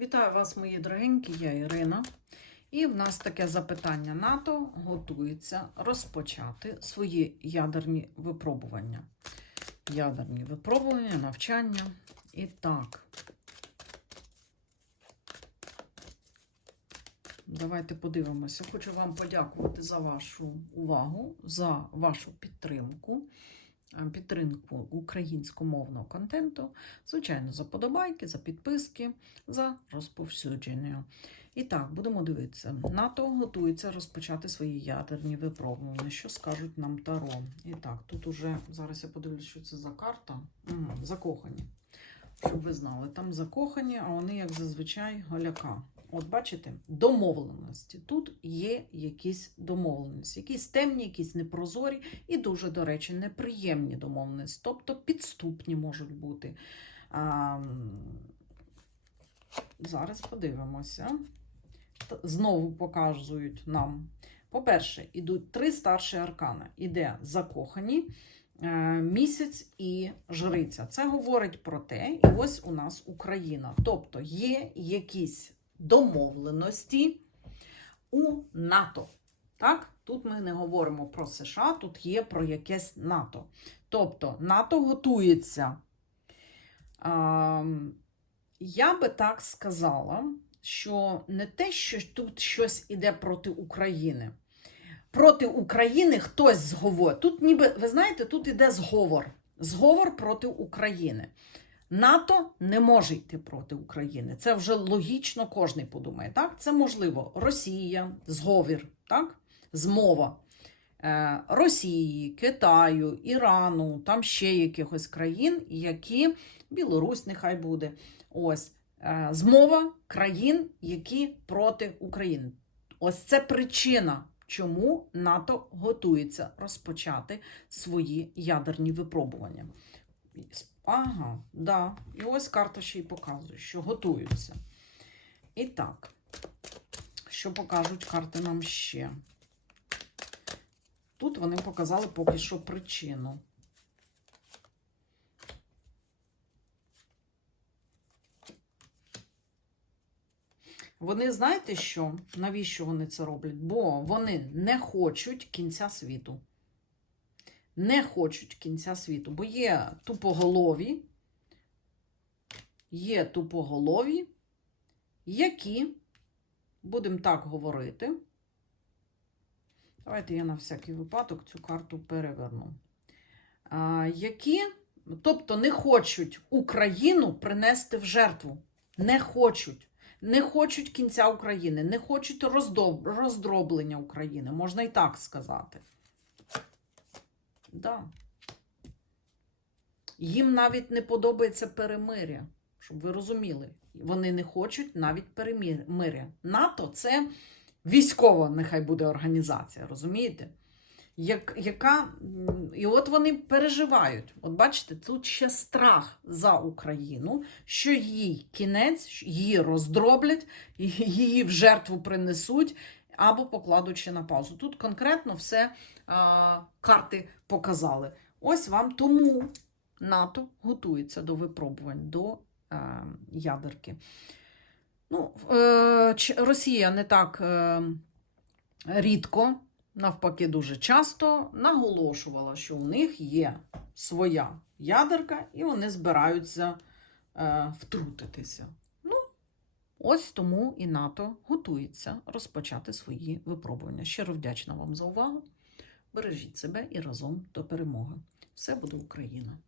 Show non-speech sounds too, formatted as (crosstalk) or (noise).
Вітаю вас, мої дорогенькі, я Ірина. І в нас таке запитання: НАТО готується розпочати свої ядерні випробування. Ядерні випробування, навчання. І так. Давайте подивимося. Хочу вам подякувати за вашу увагу, за вашу підтримку, підтримку українськомовного контенту, звичайно, за подобайки, за підписки, за розповсюдження. І так, будемо дивитися. НАТО готується розпочати свої ядерні випробування. Що скажуть нам Таро? І так, тут уже зараз я подивлюсь, що це за карта. Закохані. Щоб ви знали, там закохані, а вони, як зазвичай, голяка. От бачите, домовленості. Тут є якісь домовленості, якісь темні, якісь непрозорі і дуже, до речі, неприємні домовленості, тобто підступні можуть бути. А, зараз подивимося. Знову показують нам. По-перше, ідуть три старші аркани. Іде закохані, е, місяць і жриця. Це говорить про те, і ось у нас Україна. Тобто є якісь домовленості у НАТО. Так? Тут ми не говоримо про США, тут є про якесь НАТО. Тобто НАТО готується. А, я би так сказала, що не те, що тут щось іде проти України. Проти України хтось зговорить. Тут ніби, ви знаєте, тут іде зговор. Зговор проти України. НАТО не може йти проти України. Це вже логічно кожен подумає. Так? Це можливо Росія, зговір, так? змова е, Росії, Китаю, Ірану, там ще якихось країн, які Білорусь нехай буде. Ось е, змова країн, які проти України. Ось це причина, чому НАТО готується розпочати свої ядерні випробування. Ага, да. І ось карта ще й показує, що готуються. І так, що покажуть карти нам ще? Тут вони показали поки що причину. Вони знаєте що? Навіщо вони це роблять? Бо вони не хочуть кінця світу. Не хочуть кінця світу, бо є тупоголові, є тупоголові, які, будемо так говорити, давайте я на всякий випадок цю карту переверну. Які, тобто, не хочуть Україну принести в жертву. Не хочуть. Не хочуть кінця України, не хочуть роздроблення України, можна і так сказати. Да. Їм навіть не подобається перемиря, щоб ви розуміли. Вони не хочуть навіть перемиря. НАТО це військова, нехай буде організація, розумієте? Як, яка, І от вони переживають. От бачите, тут ще страх за Україну, що їй кінець, її роздроблять, (laughs) її в жертву принесуть або покладуть ще на паузу. Тут конкретно все а, карти показали. Ось вам тому НАТО готується до випробувань, до е, ядерки. Ну, е, Росія не так е, рідко, навпаки, дуже часто наголошувала, що у них є своя ядерка, і вони збираються е, втрутитися. Ну, ось тому і НАТО готується розпочати свої випробування. Щиро вдячна вам за увагу. Бережіть себе і разом до перемоги. Все буде Україна!